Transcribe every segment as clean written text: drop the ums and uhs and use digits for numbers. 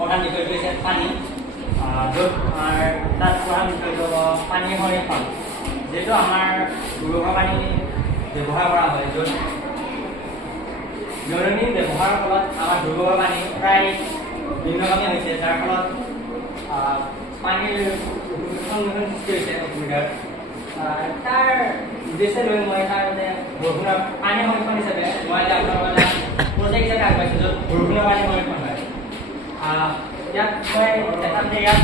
প্ৰধান বিষয়টো হৈছে পানী, য'ত তাত প্ৰধান বিষয়টো পানীৰ সংৰক্ষণ। যিহেতু আমাৰ ভূগৰ্ভৰ পানী ব্যৱহাৰ কৰা হয়, য'ত দৈনন্দিন ব্যৱহাৰৰ ফলত আমাৰ ভূগৰ্ভৰ পানী প্ৰায় নিম্নগামী হৈছে, যাৰ ফলত পানীৰ সন্মুখীন সৃষ্টি হৈছে অসুবিধাৰ। তাৰ উদ্দেশ্য লৈ মই তাৰ মানে বৰষুণৰ পানী সংৰক্ষণ হিচাপে মই আপোনালোকৰ এটা প্ৰজেক্ট হিচাপে আগবাঢ়িছোঁ, য'ত বৰষুণৰ পানী সংৰক্ষণ হয়। ইয়াত মই দেখাম যে ইয়াত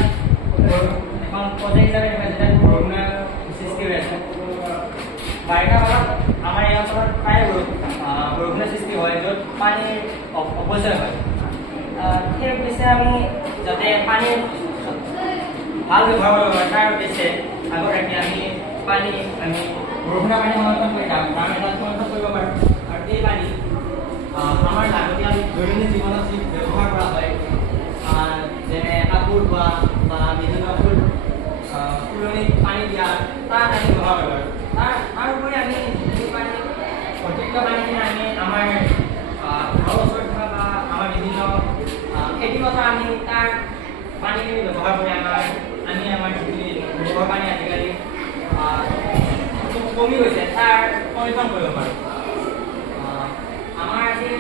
এখন প্ৰজেক্ট হিচাপে দেখাইছোঁ যে বৰষুণৰ সৃষ্টি হৈ আছে। বাৰিষা কালত আমাৰ এই অঞ্চলত প্ৰায় বৰষুণৰ সৃষ্টি হয়, য'ত পানীৰ অপচয় হয়। সেই উদ্দেশ্যে আমি যাতে পানীৰ ভাল ব্যৱহাৰ কৰিব পাৰোঁ, তাৰ উদ্দেশ্যে আগত ৰাখি আমি বৰষুণৰ পানী সংৰক্ষণ কৰি ডাঙৰ এটা সংৰক্ষণ কৰিব পাৰোঁ। আৰু এই পানী আমাৰ লাগতিয়াল দৈনন্দিন জীৱনত যি ব্যৱহাৰ কৰা হয়, যেনে কাপোৰ ধোৱা বা বিভিন্ন ফুলনিত পানী দিয়া, তাত আমি ব্যৱহাৰ কৰিব পাৰোঁ। তাৰ উপৰি আমি এই পানী অতিৰিক্ত পানীখিনি আমি আমাৰ ঘৰৰ ওচৰত থকা বা আমাৰ বিভিন্ন খেতি পথাৰ আমি তাৰ পানীখিনি ব্যৱহাৰ কৰি আমি আমাৰ যিখিনি ভূগৰ্ভৰ পানী আজিকালি কমি গৈছে, তাৰ সংৰক্ষণ কৰিব পাৰোঁ। আমাৰ আজি